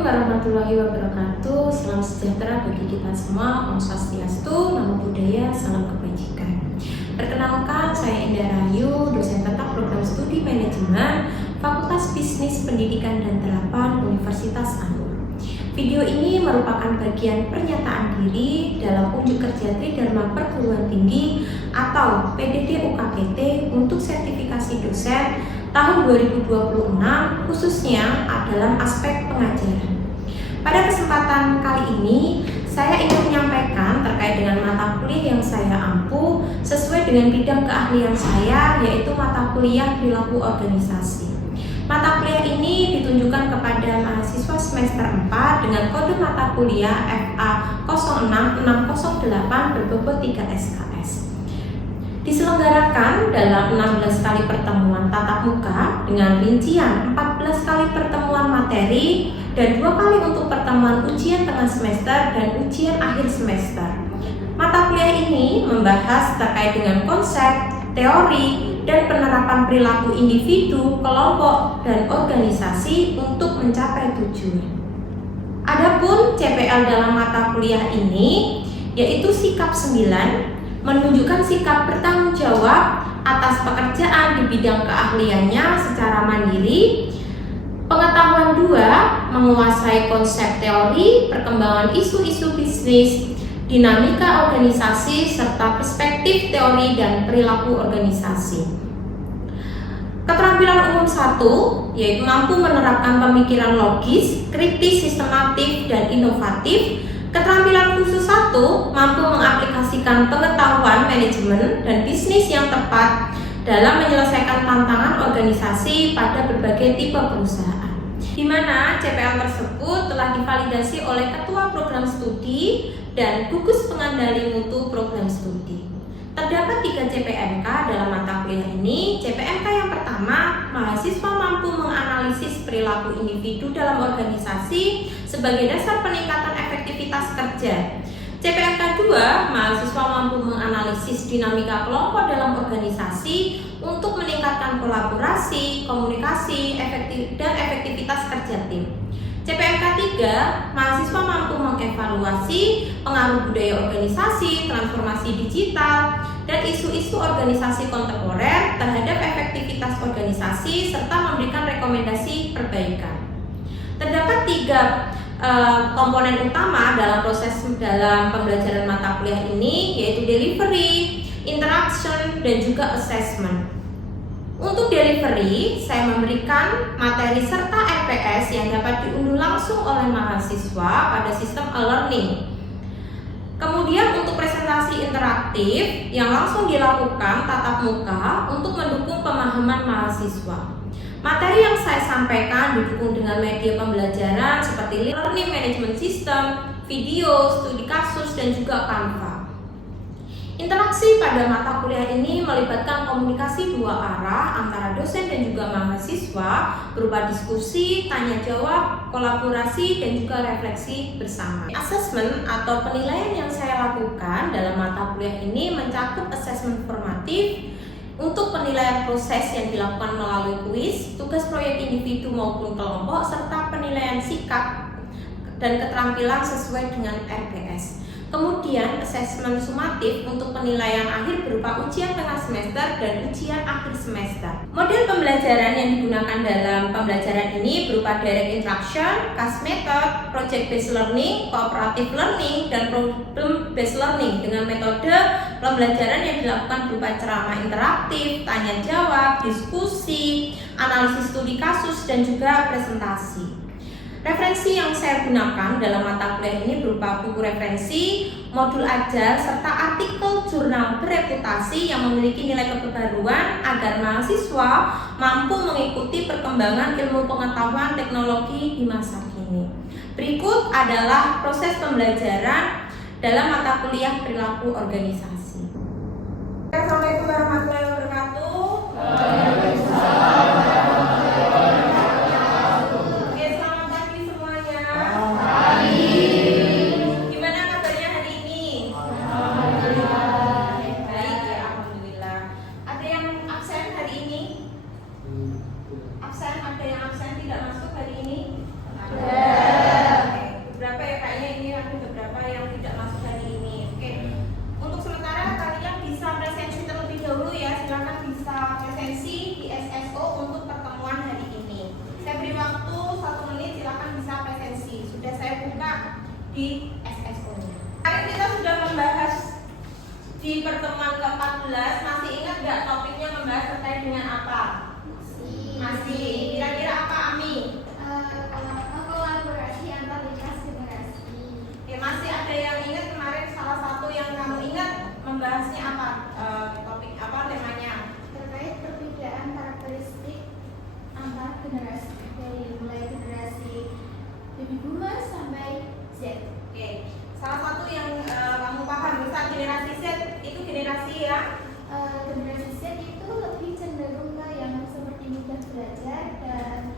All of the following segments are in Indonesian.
Assalamualaikum warahmatullahi wabarakatuh. Salam sejahtera bagi kita semua. Om Swastiastu, Namo Buddhaya, salam kebajikan. Perkenalkan, saya Indah Rahayu, dosen tetap program studi manajemen Fakultas Bisnis Pendidikan dan Terapan Universitas Anur. Video ini merupakan bagian pernyataan diri dalam unjuk kerja Tridharma Perguruan Tinggi atau PDD UKKT untuk sertifikasi dosen tahun 2026, khususnya dalam aspek pengajaran. Pada kesempatan kali ini, saya ingin menyampaikan terkait dengan mata kuliah yang saya ampu sesuai dengan bidang keahlian saya, yaitu mata kuliah perilaku organisasi. Mata kuliah ini ditunjukkan kepada mahasiswa semester 4 dengan kode mata kuliah FA 06608 berbobot 3 SKS. Diselenggarakan dalam 16 kali pertemuan tatap muka dengan rincian 14 kali pertemuan materi dan 2 kali untuk pertemuan ujian tengah semester dan ujian akhir semester. Mata kuliah ini membahas terkait dengan konsep, teori, dan penerapan perilaku individu, kelompok, dan organisasi untuk mencapai tujuan. Adapun CPL dalam mata kuliah ini yaitu sikap 9, menunjukkan sikap bertanggung jawab atas pekerjaan di bidang keahliannya secara mandiri. Pengetahuan 2, menguasai konsep teori, perkembangan isu-isu bisnis, dinamika organisasi, serta perspektif teori dan perilaku organisasi. Keterampilan umum 1, yaitu mampu menerapkan pemikiran logis, kritis, sistematik, dan inovatif. Keterampilan khusus 1, mampu mengaplikasikan pengetahuan manajemen dan bisnis yang tepat dalam menyelesaikan tantangan organisasi pada berbagai tipe perusahaan, di mana CPL tersebut telah divalidasi oleh Ketua Program Studi dan gugus pengendali mutu program studi. Terdapat 3 CPMK dalam mata kuliah ini. CPMK yang pertama, mahasiswa mampu menganalisis perilaku individu dalam organisasi sebagai dasar peningkatan efektivitas kerja. CPMK 2, mahasiswa mampu menganalisis dinamika kelompok dalam organisasi untuk meningkatkan kolaborasi, komunikasi, dan efektivitas kerja tim. CPMK 3, mahasiswa mampu mengevaluasi pengaruh budaya organisasi, transformasi digital, dan isu-isu organisasi kontemporer terhadap efektivitas organisasi serta memberikan rekomendasi perbaikan. Terdapat 3 komponen utama dalam pembelajaran mata kuliah ini, yaitu delivery, interaction, dan juga assessment. Untuk delivery, saya memberikan materi serta RPS yang dapat diunduh langsung oleh mahasiswa pada sistem e-learning. Kemudian untuk presentasi interaktif yang langsung dilakukan tatap muka untuk mendukung pemahaman mahasiswa. Materi yang saya sampaikan didukung dengan media pembelajaran seperti Learning Management System, video, studi kasus, dan juga Canva. Interaksi pada mata kuliah ini melibatkan komunikasi 2 arah antara dosen dan juga mahasiswa berupa diskusi, tanya jawab, kolaborasi, dan juga refleksi bersama. Asesmen atau penilaian yang saya lakukan dalam mata kuliah ini mencakup asesmen formatif untuk penilaian proses yang dilakukan melalui kuis, tugas proyek individu maupun kelompok, serta penilaian sikap dan keterampilan sesuai dengan RPS. Kemudian asesmen sumatif untuk penilaian akhir berupa ujian tengah semester dan ujian akhir semester. Model pembelajaran yang digunakan dalam pembelajaran ini berupa direct instruction, CAS method, project based learning, cooperative learning, dan problem based learning dengan metode pembelajaran yang dilakukan berupa ceramah interaktif, tanya jawab, diskusi, analisis studi kasus, dan juga presentasi. Referensi yang saya gunakan dalam mata kuliah ini berupa buku referensi, modul ajar, serta artikel jurnal bereputasi yang memiliki nilai kebaruan agar mahasiswa mampu mengikuti perkembangan ilmu pengetahuan teknologi di masa kini. Berikut adalah proses pembelajaran dalam mata kuliah perilaku organisasi. Assalamualaikum warahmatullahi wabarakatuh. Absen, ada yang absen tidak masuk hari ini? Ada. di SSO-nya. Kemarin kita sudah membahas di pertemuan ke-14, masih ingat nggak topiknya membahas terkait dengan apa? Masih. Kira-kira apa, Ami? Kolaborasi antar lintas generasi. Oke, masih ada yang ingat kemarin salah satu yang kamu ingat membahasnya apa? Topik apa temanya? Terkait perbedaan karakteristik antar generasi dari mulai generasi baby boomer sampai Z. Oke, salah satu yang kamu paham, misal generasi Z itu generasi yang Generasi Z itu lebih cenderung ke yang seperti mudah belajar dan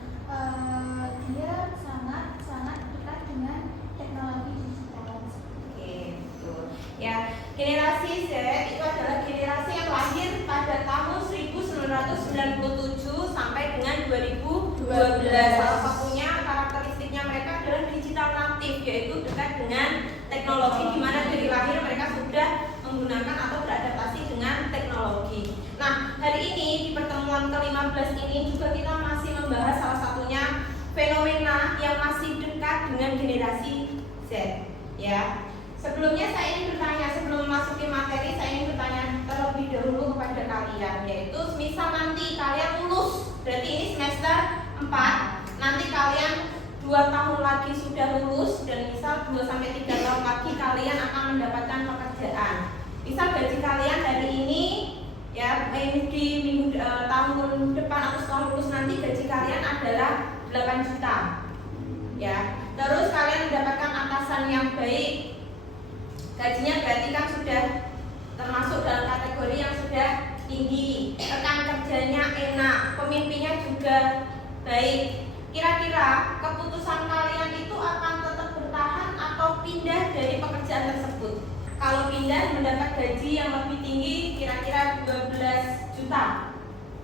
dia sangat dekat dengan teknologi digital. Oke, betul. Ya, generasi Z itu adalah generasi yang lahir pada tahun 1997 sampai dengan 2012. Salah satunya karakteristiknya mereka adalah digital native, yaitu dekat dengan teknologi, di mana dari lahir mereka sudah menggunakan atau beradaptasi dengan teknologi. Nah, hari ini di pertemuan ke-15 ini juga kita masih membahas salah satunya fenomena yang masih dekat dengan generasi Z, ya. Sebelumnya saya ingin bertanya, sebelum memasuki materi, saya ingin bertanya terlebih dahulu kepada kalian, yaitu misal nanti kalian lulus, berarti ini semester 4, nanti kalian 2 tahun lagi sudah lulus, dan misal 2-3 tahun lagi kalian akan mendapatkan pekerjaan. Misal gaji kalian hari ini, ya, di minggu tahun depan atau setelah lulus nanti gaji kalian adalah 8 juta, ya. Terus kalian mendapatkan atasan yang baik, gajinya berarti kan sudah termasuk dalam kategori yang sudah tinggi, rekan kerjanya enak, pemimpinnya juga baik. Kira-kira keputusan kalian itu akan tetap bertahan atau pindah dari pekerjaan tersebut? Kalau pindah mendapat gaji yang lebih tinggi, kira-kira 12 juta,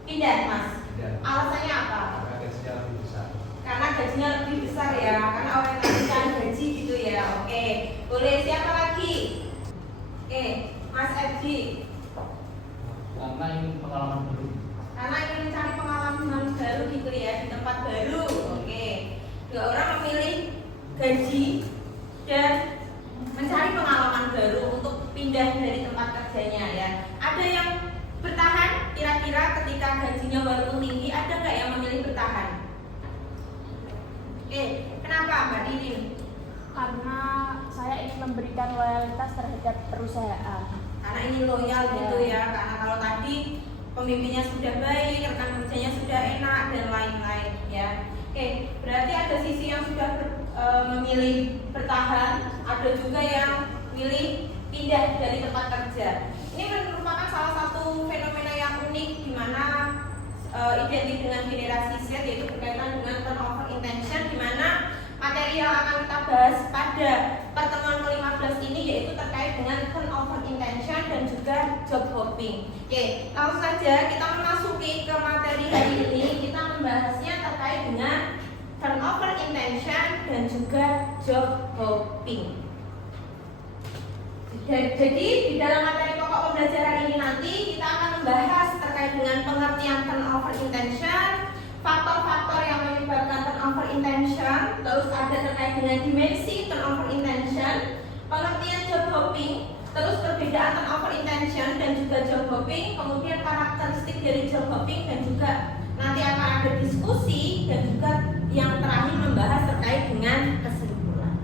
pindah, Mas? Alasannya apa? Karena gajinya lebih besar. Karena gajinya lebih besar, ya, karena orientasikan gaji gitu ya. Oke, boleh. Siapa lagi? Oke, Mas Edji. Karena ini pengalaman baru. Karena ingin mencari pengalaman baru gitu ya, di tempat baru. Oke, 2 orang memilih gaji dan mencari pengalaman baru untuk pindah dari tempat kerjanya, ya. Ada yang bertahan, kira-kira ketika gajinya walaupun tinggi, ada nggak yang memilih bertahan? Oke, kenapa Mbak Dinin? Karena saya ingin memberikan loyalitas terhadap perusahaan. Karena ingin loyal gitu ya, karena kalau tadi pemimpinnya sudah baik, rekan kerjanya sudah enak, dan lain-lain, ya. Oke, berarti ada sisi yang sudah memilih bertahan, ada juga yang milih pindah dari tempat kerja. Ini merupakan salah satu fenomena yang unik di mana identik dengan generasi Z, yaitu berkaitan dengan turnover intention, di mana materi yang akan kita bahas pada pertemuan ke-15 ini yaitu terkait dengan turnover intention dan juga job hopping. Oke, langsung saja kita memasuki ke materi hari ini. Kita membahasnya terkait dengan turnover intention dan juga job hopping. Jadi di dalam materi pokok pembelajaran ini nanti kita akan membahas terkait dengan pengertian turnover intention, faktor-faktor yang menyebabkan turnover intention, terus ada terkait dengan dimensi turnover intention, pengertian job hopping, terus perbedaan turnover intention dan juga job hopping, kemudian karakteristik dari job hopping, dan juga nanti akan ada diskusi, dan juga yang terakhir membahas terkait dengan kesimpulan.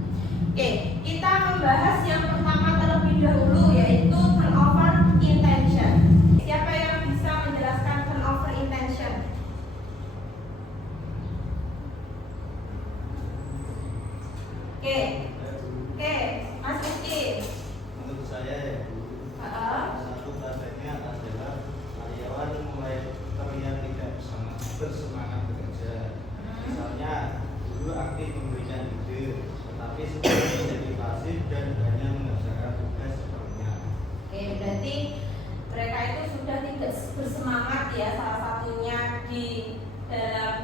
Oke, kita membahas yang pertama terlebih dahulu, yaitu turnover intention. Siapa yang bisa menjelaskan turnover intention? Oke, Mas Rizky. Menurut saya ya Bu, satu tandanya adalah karyawan mulai terlihat tidak bersemangat bekerja. Misalnya dulu aktif memberikan ide, tetapi sekarang menjadi pasif dan hanya mengerjakan tugas sepenuhnya. Oke, berarti mereka itu sudah tidak bersemangat ya, salah satunya di dalam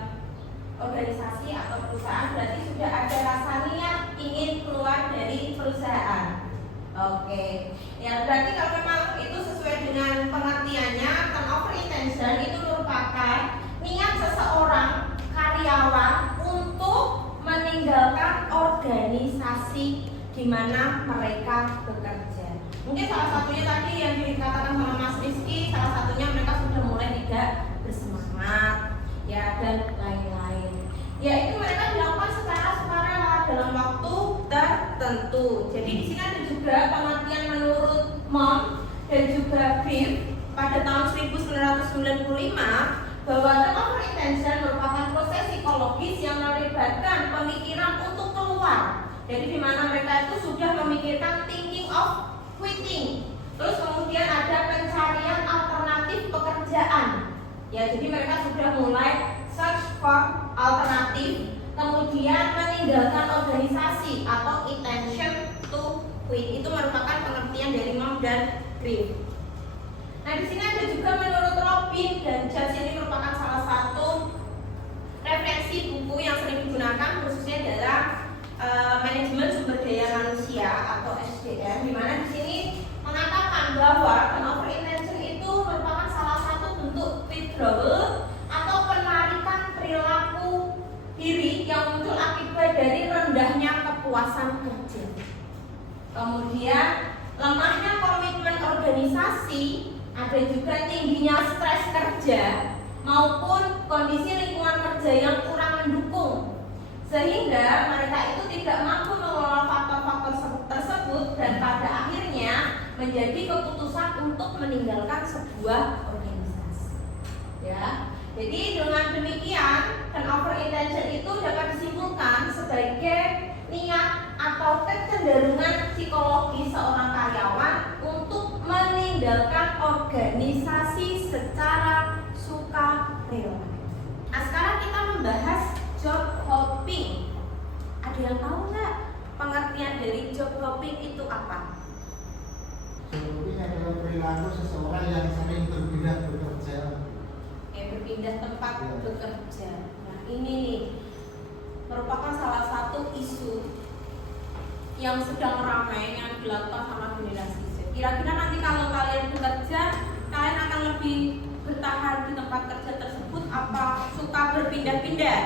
organisasi atau perusahaan, berarti sudah ada rasa niat ingin keluar dari perusahaan. Oke, ya berarti kalau memang itu sesuai dengan pengertiannya, turnover intention itu merupakan niat seseorang karyawan untuk meninggalkan organisasi di mana mereka bekerja. Mungkin salah satunya tadi yang dikatakan sama Mas Rizky, salah satunya mereka sudah mulai tidak bersemangat, ya, dan lain-lain. Yaitu mereka dilakukan secara sukarela dalam waktu tertentu. Jadi di sini ada juga pengertian menurut Mom dan juga Biff pada tahun 1995 bahwa turnover intention merupakan proses psikologis yang melibatkan pemikiran untuk keluar. Jadi di mana mereka itu sudah memikirkan thinking of quitting. Terus kemudian ada pencarian alternatif pekerjaan. Ya, jadi mereka sudah mulai search for alternatif, kemudian meninggalkan organisasi atau intention to quit. Itu merupakan pengertian dari Mom dan Biff. Nah, di sini ada juga menurut Robin dan Judge, ini merupakan salah satu referensi buku yang sering digunakan khususnya dalam manajemen sumber daya manusia atau SDM, di mana di sini mengatakan bahwa turnover intention itu merupakan salah satu bentuk withdrawal atau penarikan perilaku diri yang muncul akibat dari rendahnya kepuasan kerja. Kemudian lemahnya komitmen organisasi, ada juga tingginya stres kerja maupun kondisi lingkungan kerja yang kurang mendukung, sehingga mereka itu tidak mampu mengelola faktor-faktor tersebut dan pada akhirnya menjadi keputusan untuk meninggalkan sebuah organisasi. Ya, jadi dengan demikian turnover intention itu dapat disimpulkan sebagai niat atau kecenderungan psikologis seorang karyawan untuk meninggalkan organisasi secara sukarela. Nah, sekarang kita membahas job hopping. Ada yang tahu nggak pengertian dari job hopping itu apa? Job hopping adalah perilaku seseorang yang sering berpindah bekerja. Berpindah tempat bekerja. Nah, ini nih merupakan salah satu isu yang sedang ramai yang dilakukan sama generasi Z. Kira-kira nanti kalau kalian bekerja, kalian akan lebih bertahan di tempat kerja tersebut apa suka berpindah-pindah?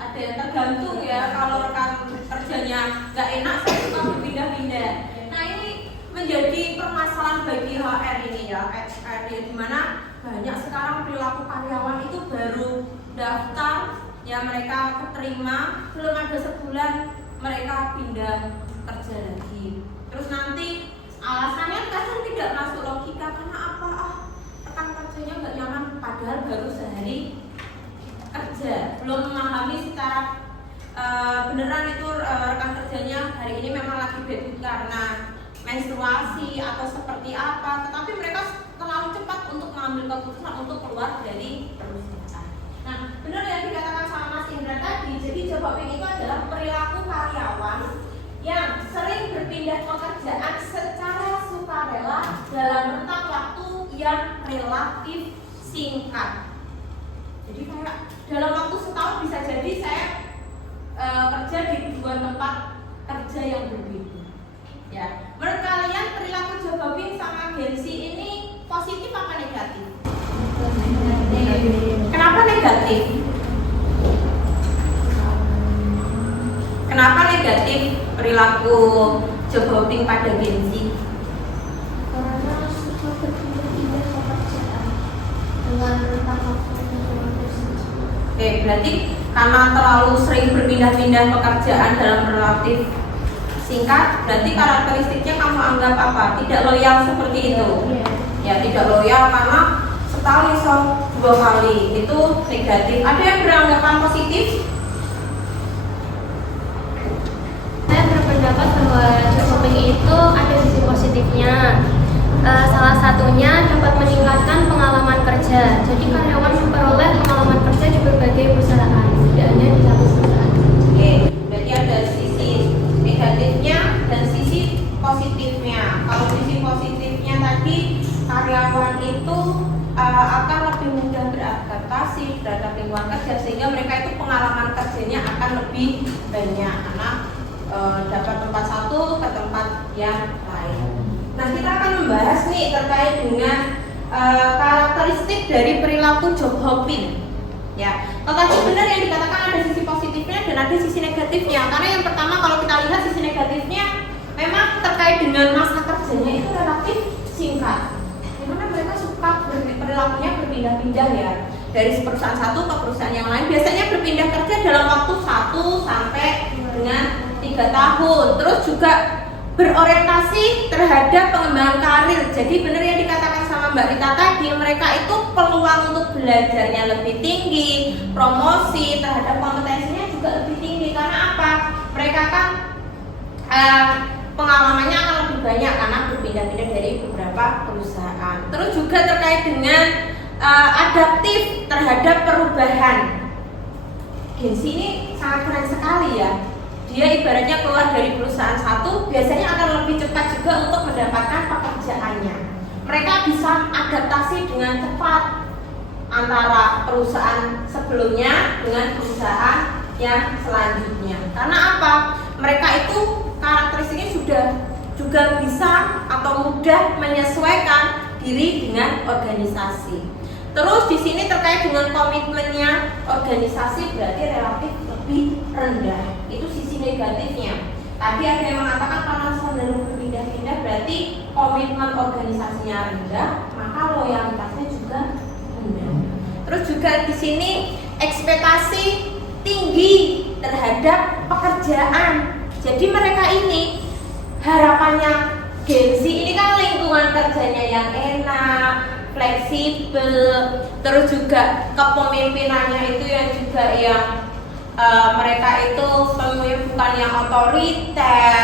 Ada yang tergantung ya, kalau rekan kerjanya nggak enak, saya suka berpindah-pindah. Nah, ini menjadi permasalahan bagi HR ini ya, HR, di mana banyak sekarang perilaku karyawan itu baru daftar, ya mereka keterima, belum ada sebulan mereka pindah kerja lagi. Terus nanti alasannya kadang tidak masuk logika, karena apa? Rekan kerjanya nggak nyaman, padahal baru sehari kerja, belum memahami secara beneran itu rekan kerjanya hari ini memang lagi bebas karena menstruasi atau seperti apa, tetapi mereka terlalu cepat untuk mengambil keputusan untuk keluar dari perusahaan. Nah, benar yang dikatakan sama Mas Indra tadi, jadi job hopping itu adalah perilaku karyawan yang sering berpindah pekerjaan secara sukarela dalam rentang waktu yang relatif singkat. Jadi kayak dalam waktu setahun bisa jadi saya kerja di 2 tempat kerja yang berbeda. Ya, menurut kalian perilaku job hopping sama agensi ini positif apa negatif? Kenapa negatif? Kenapa negatif perilaku job hopping pada agensi? Karena suka berpindah-pindah pekerjaan dengan rentang waktu yang tersebut. Oke, berarti karena terlalu sering berpindah-pindah pekerjaan dalam relatif singkat, berarti karakteristiknya kamu anggap apa? Tidak loyal seperti itu? Ya, tidak loyal karena setahun iso 2 kali, itu negatif. Ada yang beranggapan positif? Saya berpendapat bahwa job hopping itu ada sisi positifnya. Salah satunya dapat meningkatkan pengalaman kerja. Jadi karyawan memperoleh pengalaman kerja di berbagai perusahaan, tidak hanya di satu perusahaan. Oke, berarti ada sisi negatifnya dan sisi positifnya. Kalau sisi positifnya tadi, karyawan itu akan lebih mudah beradaptasi terhadap lingkungan kerja, sehingga mereka itu pengalaman kerjanya akan lebih banyak karena dapat tempat satu ke tempat yang lain. Nah, kita akan membahas nih terkait dengan karakteristik dari perilaku job hopping. Ya, kalau tadi benar yang dikatakan ada sisi positifnya dan ada sisi negatifnya. Karena yang pertama kalau kita lihat sisi negatifnya memang terkait dengan masa kerjanya itu relatif singkat. Dimana mereka suka perilakunya berpindah-pindah ya, dari perusahaan satu ke perusahaan yang lain. Biasanya berpindah kerja dalam waktu 1 sampai dengan 3 tahun. Terus juga berorientasi terhadap pengembangan karir. Jadi benar yang dikatakan sama Mbak Rita tadi, mereka itu peluang untuk belajarnya lebih tinggi, promosi terhadap kompetensinya juga lebih tinggi. Karena apa? Mereka kan pengalamannya akan lebih banyak karena berpindah-pindah dari beberapa perusahaan. Terus juga terkait dengan adaptif terhadap perubahan. Gen Z ini sangat keren sekali ya. Dia ibaratnya keluar dari perusahaan satu, biasanya akan lebih cepat juga untuk mendapatkan pekerjaannya. Mereka bisa adaptasi dengan cepat antara perusahaan sebelumnya dengan perusahaan yang selanjutnya. Karena apa? Mereka itu karakteristiknya sudah juga bisa atau mudah menyesuaikan diri dengan organisasi. Terus di sini terkait dengan komitmennya organisasi berarti relatif lebih rendah. Itu sisi negatifnya. Tadi ada yang mengatakan karena cenderung berpindah-pindah berarti komitmen organisasinya rendah, maka loyalitasnya juga rendah. Terus juga di sini ekspektasi tinggi terhadap pekerjaan. Jadi mereka ini harapannya Gen Z ini kan lingkungan kerjanya yang enak, fleksibel, terus juga kepemimpinannya itu yang juga yang mereka itu bukan yang otoriter,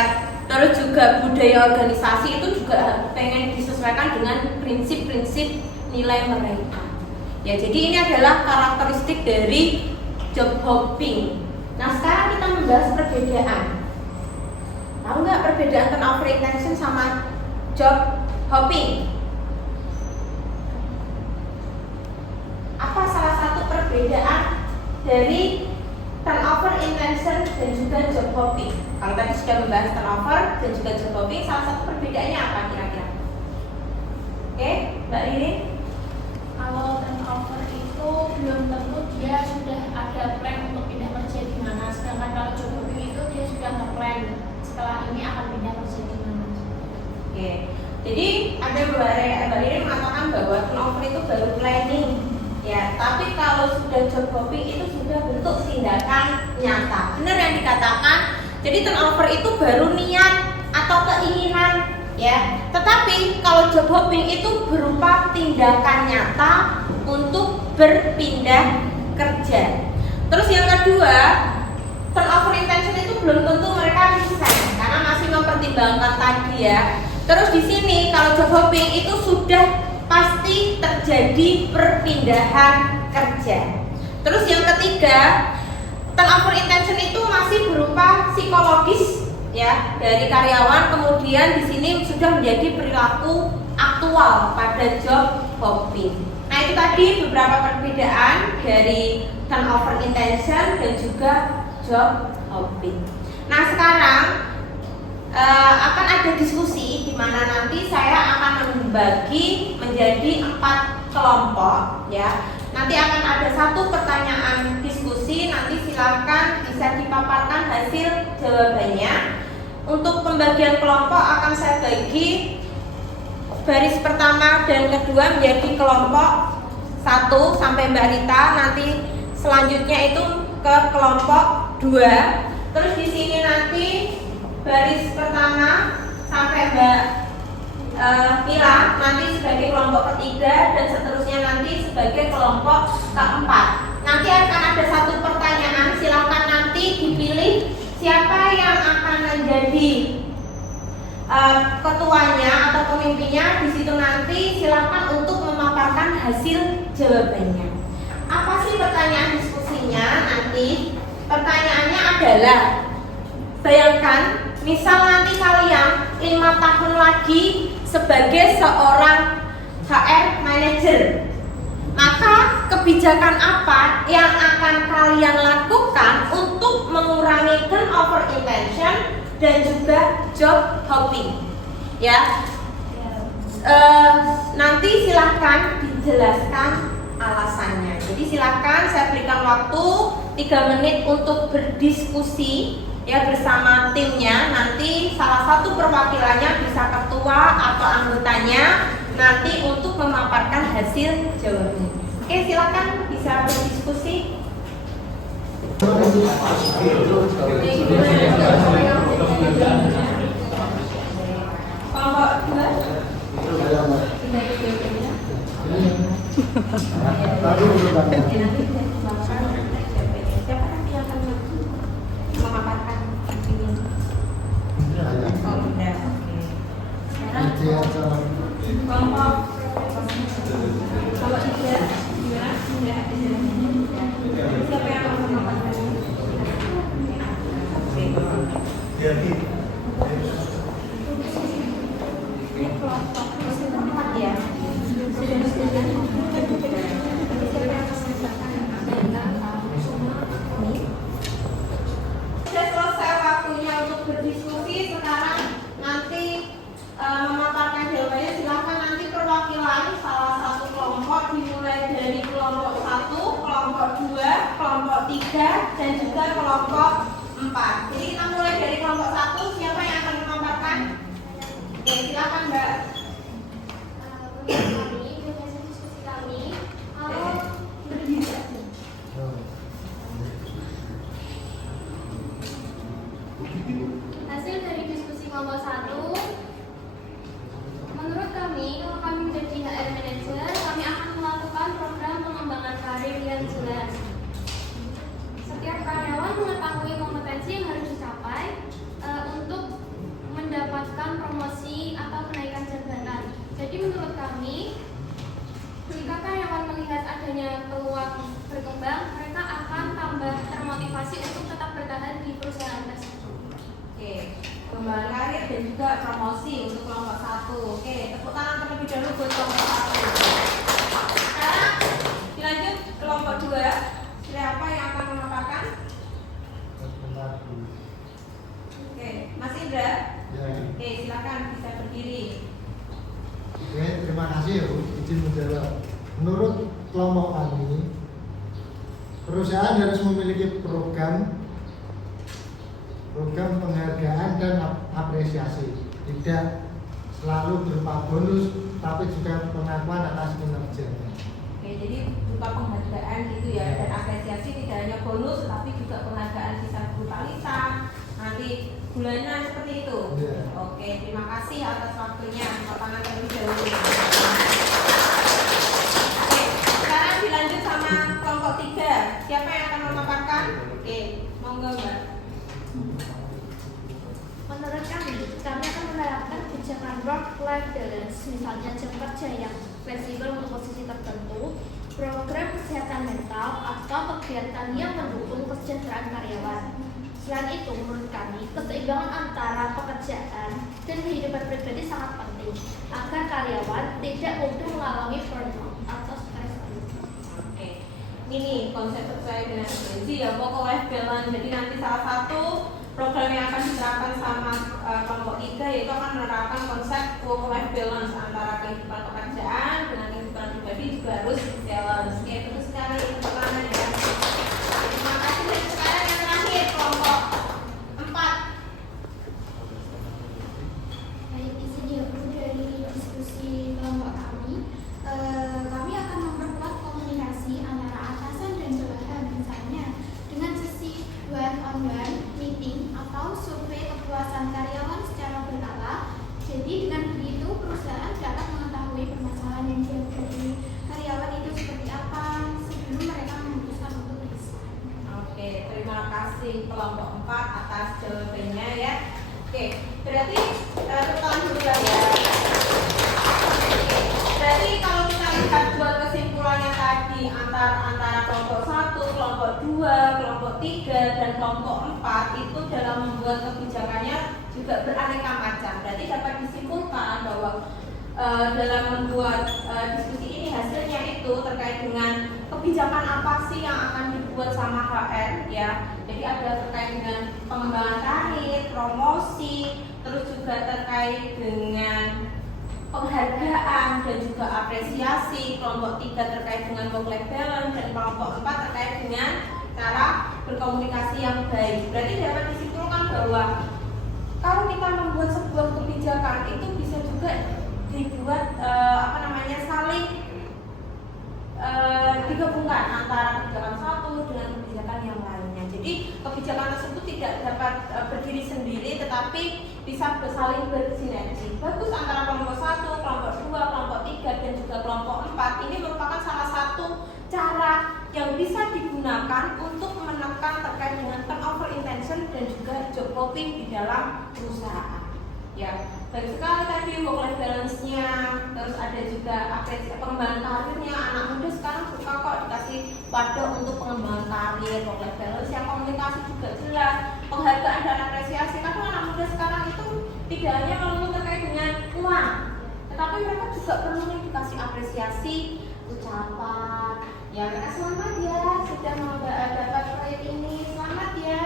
terus juga budaya organisasi itu juga pengen disesuaikan dengan prinsip-prinsip nilai mereka. Ya, jadi ini adalah karakteristik dari job hopping. Nah, sekarang kita membahas perbedaan. Tahu nggak perbedaan turnover intention sama job hopping? Apa salah satu perbedaan dari turnover intention dan juga job hopping? Kalau tadi sudah membahas turnover dan juga job hopping, salah satu perbedaannya apa kira-kira? Oke, Mbak Ririn? Kalau turnover itu belum tentu dia sudah ada plan untuk pindah kerja di mana, sedangkan kalau job hopping itu dia sudah nge-plan setelah ini akan pindah kerja di mana. Oke, jadi ada Mbak Ririn mengatakan bahwa turnover itu baru planning. Ya, tapi kalau sudah job hopping itu sudah bentuk tindakan nyata. Benar yang dikatakan. Jadi turnover itu baru niat atau keinginan, ya. Tetapi kalau job hopping itu berupa tindakan nyata untuk berpindah kerja. Terus yang kedua, turnover intention itu belum tentu mereka resign karena masih mempertimbangkan tadi ya. Terus di sini kalau job hopping itu sudah pasti terjadi perpindahan kerja. Terus yang ketiga, turnover intention itu masih berupa psikologis ya dari karyawan, kemudian di sini sudah menjadi perilaku aktual pada job hopping. Nah, itu tadi beberapa perbedaan dari turnover intention dan juga job hopping. Nah, sekarang akan ada diskusi di mana nanti saya akan membagi menjadi 4 kelompok ya. Nanti akan ada 1 pertanyaan diskusi, nanti silakan bisa dipaparkan hasil jawabannya. Untuk pembagian kelompok akan saya bagi baris pertama dan kedua menjadi kelompok 1 sampai Mbak Rita, nanti selanjutnya itu ke kelompok 2. Terus di sini nanti baris pertama sampai Mbak Mila nanti sebagai kelompok ketiga dan seterusnya nanti sebagai kelompok keempat. Nanti akan ada 1 pertanyaan, silakan nanti dipilih siapa yang akan menjadi ketuanya atau pemimpinnya. Di situ nanti silakan untuk memaparkan hasil jawabannya. Apa sih pertanyaan diskusinya nanti? Pertanyaannya adalah, bayangkan misal nanti kalian 5 tahun lagi sebagai seorang HR manager, maka kebijakan apa yang akan kalian lakukan untuk mengurangi turnover intention dan juga job hopping? Ya, nanti silahkan dijelaskan alasannya. Jadi silakan saya berikan waktu 3 menit untuk berdiskusi ya bersama timnya. Nanti salah satu perwakilannya bisa ketua atau anggotanya nanti untuk memaparkan hasil jawabannya. Oke, silakan bisa berdiskusi. Kelompok 2. Siapa nanti yang akan memaparkan ini? Oh, udah. Oke. Sekarang kelompok 3 gimana? Siapa yang akan memaparkan ini? Oke. Ini kelompok 4 ya. Sudah selesai waktunya untuk berdiskusi. Sekarang nanti memaparkan jawabannya. Silakan nanti perwakilan salah satu kelompok dimulai dari kelompok 1, kelompok 2, kelompok 3 dan juga kelompok 4. Jadi kita mulai dari kelompok 1. Siapa yang akan memaparkan? Oke, silakan Mbak. Diskusi kami berdiri aja. Hasil dari diskusi kelompok 1, menurut kami, kalau kami menjadi HR Manager, kami akan melakukan program pengembangan karir yang jelas. Setiap karyawan mengetahui kompetensi yang harus dicapai untuk mendapatkan promosi atau kenaikan jabatan. Jadi menurut kami, jika karyawan melihat adanya peluang berkembang, mereka akan tambah termotivasi untuk tetap bertahan di perusahaan tersebut. Oke, pengembangan karir dan juga promosi untuk kelompok 1. Oke, tepuk tangan terlebih dahulu buat kelompok 1. Sekarang dilanjut kelompok 2. Siapa yang akan memaparkan? Oke, Mas Indra. Ya. Oke, silakan bisa berdiri. Oke, terima kasih Bu, izin menjawab. Menurut kelompok kami, perusahaan harus memiliki program penghargaan dan apresiasi. Tidak selalu berupa bonus, tapi juga pengakuan atas kinerja. Oke, jadi berupa penghargaan gitu ya, dan apresiasi tidak hanya bonus, tetapi juga penghargaan bisa berupa lisan, nanti bulanan seperti itu. Iya. Oke, terima kasih atas waktunya. Tangan terlebih dahulu. Oke, sekarang dilanjut sama kelompok 3. Siapa yang akan memaparkan? Oke, monggo Mbak. Menurut kami akan menerapkan kebijakan work-life balance, misalnya jam kerja yang fleksibel untuk posisi tertentu, program kesehatan mental, atau kegiatan yang mendukung kesejahteraan karyawan. Selain itu, menurut kami, keseimbangan antara pekerjaan dan kehidupan pribadi sangat penting agar karyawan tidak mudah mengalami burnout atau stres. Oke, ini konsep sesuai dengan urgensi ya, work life balance. Jadi nanti salah satu program yang akan diterapkan sama kelompok 3 yaitu akan menerapkan konsep work life balance antara kehidupan pekerjaan dengan kehidupan pribadi juga harus balance. Oke, terus sekali pertanyaan ya. Terima kasih. Dan sekarang yang terakhir kelompok 4. Baik, izin diambil dari diskusi kelompok kami. Kami akan memperkuat komunikasi antara atasan dan bawahan, misalnya dengan sesi one-on-one meeting atau survei kepuasan karyawan secara berkala. Jadi dengan begitu perusahaan dapat mengetahui permasalahan yang dihadapi karyawan itu seperti apa sebelum mereka memutuskan untuk resign. Oke, terima kasih kelompok 4 atas jawabannya ya. Oke, berarti tangan dulu ya. Berarti kalau kita lihat buat kesimpulannya tadi antara kelompok 1, kelompok 2, kelompok 3 dan kelompok 4 itu dalam membuat kebijakannya juga beraneka macam. Berarti dapat disimpulkan bahwa dalam membuat diskusi ini hasilnya itu terkait dengan kebijakan apa sih yang akan dibuat sama HR ya. Jadi ada terkait dengan pengembangan karir, promosi, terus juga terkait dengan penghargaan dan juga apresiasi. Kelompok 3 terkait dengan work-life balance dan kelompok 4 terkait dengan cara berkomunikasi yang baik. Berarti dapat disimpulkan bahwa kalau kita membuat sebuah kebijakan itu bisa juga dibuat saling digabungkan antara kebijakan satu dengan kebijakan yang lainnya. Jadi kebijakan tersebut tidak dapat berdiri sendiri, tetapi bisa saling bersinergi. Bagus antara kelompok 1, kelompok 2, kelompok 3 dan juga kelompok 4. Ini merupakan salah satu cara yang bisa digunakan untuk menekan terkait dengan turnover intention dan juga job hopping di dalam perusahaan. Ya, baik sekali tadi work-life balance-nya, terus ada juga pengembangan karirnya. Anak muda sekarang suka kok dikasih wadah untuk pengembangan karir, work-life balance, yang komunikasi juga jelas, penghargaan dan apresiasi. Karena anak muda sekarang itu tidak hanya melulu terkait dengan uang, tetapi mereka juga perlu dikasih apresiasi, ucapan. Ya, mereka selamat ya sudah dapat proyek ini, selamat ya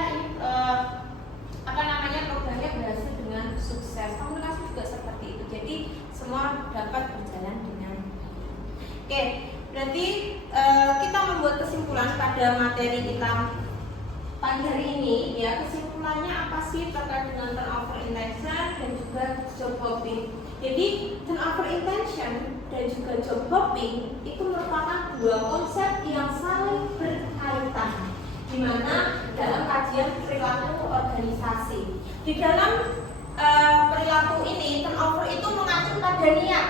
programnya berhasil dengan sukses. Komunikasi juga seperti itu. Jadi semua dapat berjalan dengan oke. Berarti kita membuat kesimpulan pada materi kita pagi hari ini. Ya, kesimpulannya apa sih terkait dengan turnover intention dan juga job hopping? Jadi turnover intention dan juga job hopping itu merupakan dua konsep yang saling berkaitan, di mana dalam kajian perilaku organisasi. Di dalam perilaku ini, turnover itu mengacu pada niat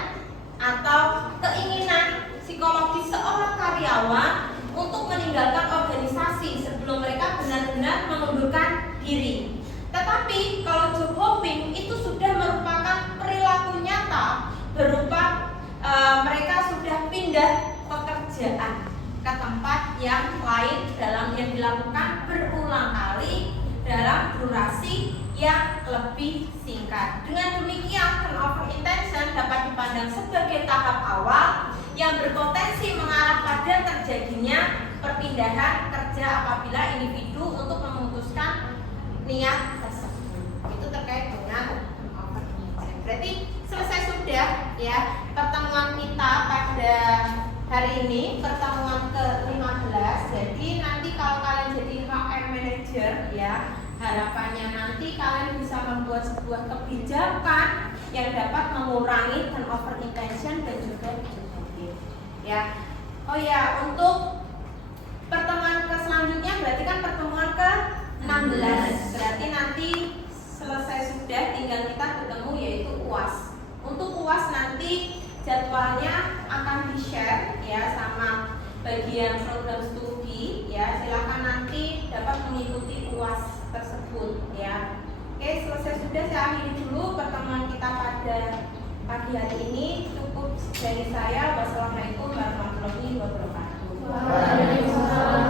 atau keinginan psikologis seorang karyawan untuk meninggalkan organisasi sebelum mereka benar-benar mengundurkan diri. Tetapi kalau job hopping itu sudah merupakan perilaku nyata berupa mereka sudah pindah pekerjaan ke tempat yang lain yang dilakukan berulang kali dalam durasi yang lebih singkat. Dengan demikian, turnover intention dapat dipandang sebagai tahap awal yang berpotensi mengarah pada terjadinya perpindahan kerja apabila individu untuk memutuskan niat tersebut. Itu terkait dengan turnover intention. Berarti selesai sudah ya pertemuan kita pada hari ini, pertemuan ke-15. Jadi nanti kalau kalian jadi HR manager ya, harapannya nanti kalian bisa membuat sebuah kebijakan yang dapat mengurangi turnover intention dan juga job hopping. Ya. Oh ya, untuk pertemuan ke selanjutnya berarti kan pertemuan ke-16. Berarti nanti selesai sudah, tinggal kita bertemu yaitu UAS. Untuk UAS nanti jadwalnya akan di-share ya sama bagian program studi ya. Silakan nanti dapat mengikuti UAS tersebut ya. Oke, selesai sudah, saya akhiri dulu pertemuan kita pada pagi hari ini. Cukup dari saya. Wassalamualaikum warahmatullahi wabarakatuh. Waalaikumsalam.